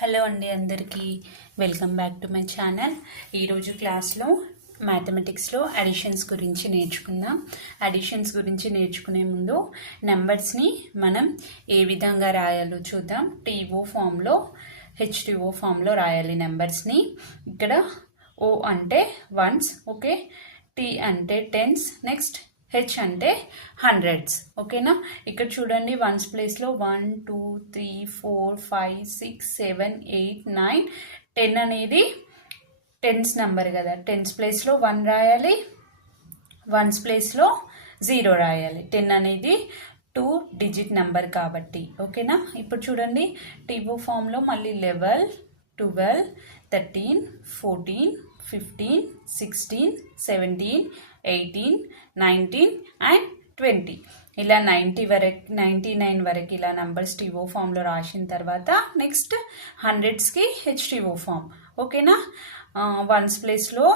Hello అండి, అందరికీ welcome back to my channel. ఈరోజు క్లాస్లో మ్యాథమెటిక్స్లో అడిషన్స్ గురించి నేర్చుకుందాం. అడిషన్స్ గురించి నేర్చుకునే ముందు నెంబర్స్ని మనం ఏ విధంగా రాయాలో చూద్దాం. టీఓ ఫామ్లో, హెచ్టీఓ ఫామ్లో రాయాలి నెంబర్స్ని. ఇక్కడ ఓ అంటే వన్స్, ఓకే, టీ అంటే టెన్స్, నెక్స్ట్ హెచ్ అంటే హండ్రెడ్స్, ఓకేనా. ఇక్కడ చూడండి, వన్స్ ప్లేస్లో 1 2 3 4 5 6 7 8 9 10 అనేది టెన్స్ నెంబర్ కదా. టెన్స్ ప్లేస్లో 1 రాయాలి, వన్స్ ప్లేస్లో 0 రాయాలి. 10 అనేది 2 డిజిట్ నెంబర్ కాబట్టి, ఓకేనా. ఇప్పుడు చూడండి, టీఓ ఫామ్లో మళ్ళీ 11 12 13 14 15 16 17 18 19 అండ్ 20 ఇలా 99 వరకు ఇలా నంబర్స్ టీఓ ఫామ్లో రాసిన తర్వాత నెక్స్ట్ హండ్రెడ్స్కి హెచ్టీఓ ఫామ్, ఓకేనా. వన్స్ ప్లేస్లో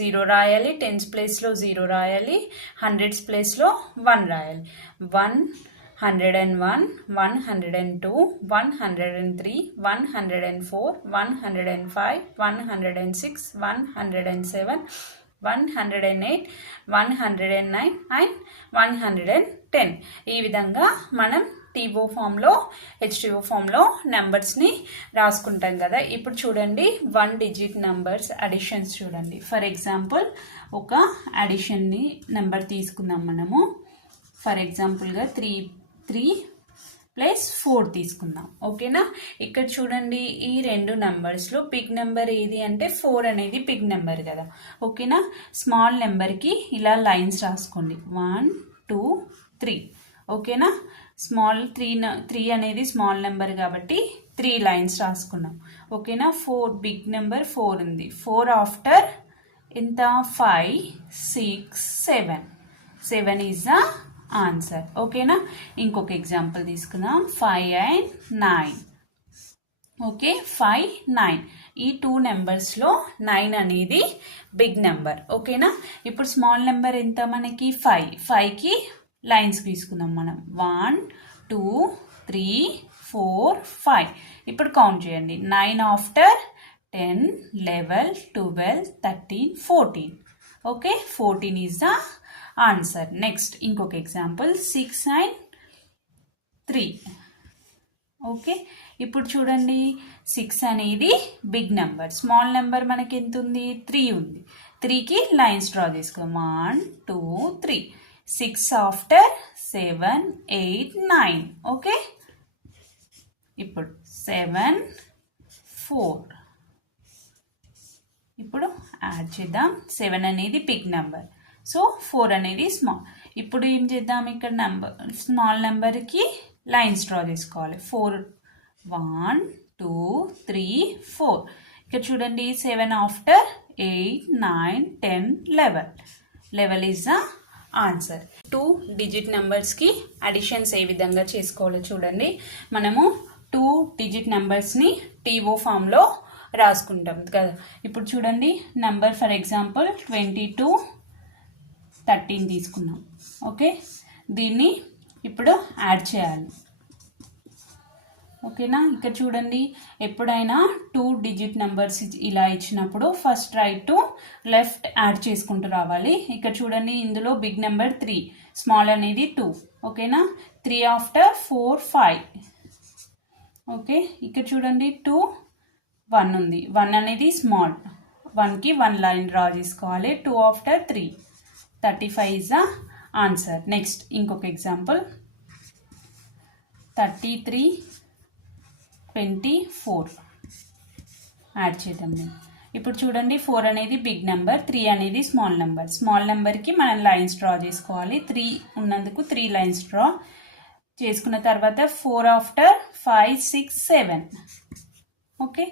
0 రాయాలి, టెన్స్ ప్లేస్లో 0 రాయాలి, హండ్రెడ్స్ ప్లేస్లో 1 రాయాలి. 101 102 103 104 105 106 107 108 109 అండ్ 110. ఈ విధంగా మనం టీఓ ఫామ్లో, హెచ్టీఓ ఫామ్లో నెంబర్స్ని రాసుకుంటాం కదా. ఇప్పుడు చూడండి, 1 డిజిట్ నెంబర్స్ అడిషన్స్ చూడండి. ఫర్ ఎగ్జాంపుల్ ఒక అడిషన్ని నెంబర్ తీసుకుందాం మనము. ఫర్ ఎగ్జాంపుల్గా 3 ప్లస్ 4 తీసుకుందాం, ఓకేనా. ఇక్కడ చూడండి, ఈ రెండు నెంబర్స్లో బిగ్ నెంబర్ ఏది అంటే 4 అనేది బిగ్ నెంబర్ కదా, ఓకేనా. స్మాల్ నెంబర్కి ఇలా లైన్స్ రాసుకోండి, 1 2 3, ఓకేనా. స్మాల్ 3 అనేది స్మాల్ నెంబర్ కాబట్టి 3 లైన్స్ రాసుకున్నాం, ఓకేనా. 4 బిగ్ నెంబర్ 4 ఉంది. 4 ఆఫ్టర్ ఎంత 5 6 7 ఈజ్ ద ఆన్సర్, ఓకేనా. ఇంకొక ఎగ్జాంపుల్ తీసుకుందాం, 5 and 9, ఓకే. 5 9 ఈ 2 నెంబర్స్లో 9 అనేది బిగ్ నెంబర్, ఓకేనా. ఇప్పుడు స్మాల్ నెంబర్ ఎంత మనకి 5కి లైన్స్ తీసుకుందాం మనం, 1 2 3 4 5. ఇప్పుడు కౌంట్ చేయండి, 9 after 10 11 12 13 14, okay. 14 is the answer. Next ఇంకొక ఎగ్జాంపుల్, 6 and 3, ఓకే. ఇప్పుడు చూడండి, 6 అనేది బిగ్ నెంబర్. స్మాల్ నెంబర్ మనకి ఎంత ఉంది 3 ఉంది. 3కి లైన్స్ డ్రా చేసుకుందాం, 1 2 3. 6 ఆఫ్టర్ 7 8 9, ఓకే. ఇప్పుడు 7 4. ఇప్పుడు యాడ్ చేద్దాం. 7 అనేది బిగ్ నెంబర్, సో 4 అనేది స్మాల్. ఇప్పుడు ఏం చేద్దాం, ఇక్కడ స్మాల్ నెంబర్కి లైన్స్ డ్రా చేసుకోవాలి. 4 1 2 3 4. ఇక్కడ చూడండి, 7 after 8 9 10 11 is the answer. 2 digit నెంబర్స్కి అడిషన్స్ ఏ విధంగా చేసుకోవాలో చూడండి. మనము 2 డిజిట్ నెంబర్స్ని టీఓ ఫామ్లో రాసుకుంటాం కదా. ఇప్పుడు చూడండి, నెంబర్ ఫర్ ఎగ్జాంపుల్ 22 13 తీసుకున్నాం, ఓకే. దీన్ని ఇప్పుడు యాడ్ చేయాలి, ఓకేనా. ఇక్కడ చూడండి, ఎప్పుడైనా 2 డిజిట్ నెంబర్స్ ఇలా ఇచ్చినప్పుడు first right to left add చేసుకుంటూ రావాలి. ఇక్కడ చూడండి, ఇందులో బిగ్ నెంబర్ 3, స్మాల్ అనేది 2, ఓకేనా. 3 ఆఫ్టర్ 4 5, ఓకే. ఇక్కడ చూడండి, 2 1 ఉంది. 1 అనేది స్మాల్, 1కి 1 లైన్ డ్రా చేసుకోవాలి. 2 after 3 35 is the answer. Next ఇంకొక ఎగ్జాంపుల్, 33 24 యాడ్ చేద్దాం. ఇప్పుడు చూడండి, 4 అనేది బిగ్ నెంబర్, 3 అనేది స్మాల్ నెంబర్. స్మాల్ నెంబర్కి మనం లైన్స్ డ్రా చేసుకోవాలి. 3 ఉన్నందుకు 3 లైన్స్ డ్రా చేసుకున్న తర్వాత 4 ఆఫ్టర్ 5 6 7, ఓకే.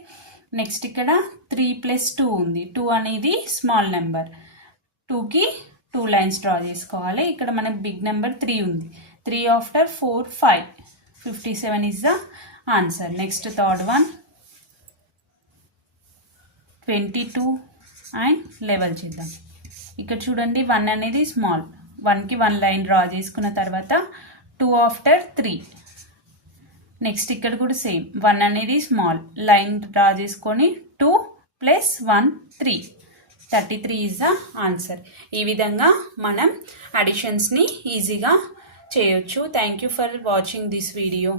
నెక్స్ట్ ఇక్కడ 3 ప్లస్ 2 ఉంది. 2 అనేది స్మాల్ నెంబర్, 2కి 2 లైన్స్ డ్రా చేసుకోవాలి. ఇక్కడ మనకు బిగ్ నెంబర్ 3 ఉంది. 3 after 4 5 57 is the answer. Next third one, 22 and 11 చేద్దాం. ఇక్కడ చూడండి, 1 అనేది స్మాల్, 1కి 1 లైన్ డ్రా చేసుకున్న తర్వాత 2 ఆఫ్టర్ 3 నెక్స్ట్ ఇక్కడ కూడా సేమ్ 1 అనేది స్మాల్ లైన్ డ్రా చేసుకొని 2 + 1 3 33 ఈజ్ ద ఆన్సర్. ఈ విధంగా మనం అడిషన్స్ని ఈజీగా చేయొచ్చు. Thank you for watching this video.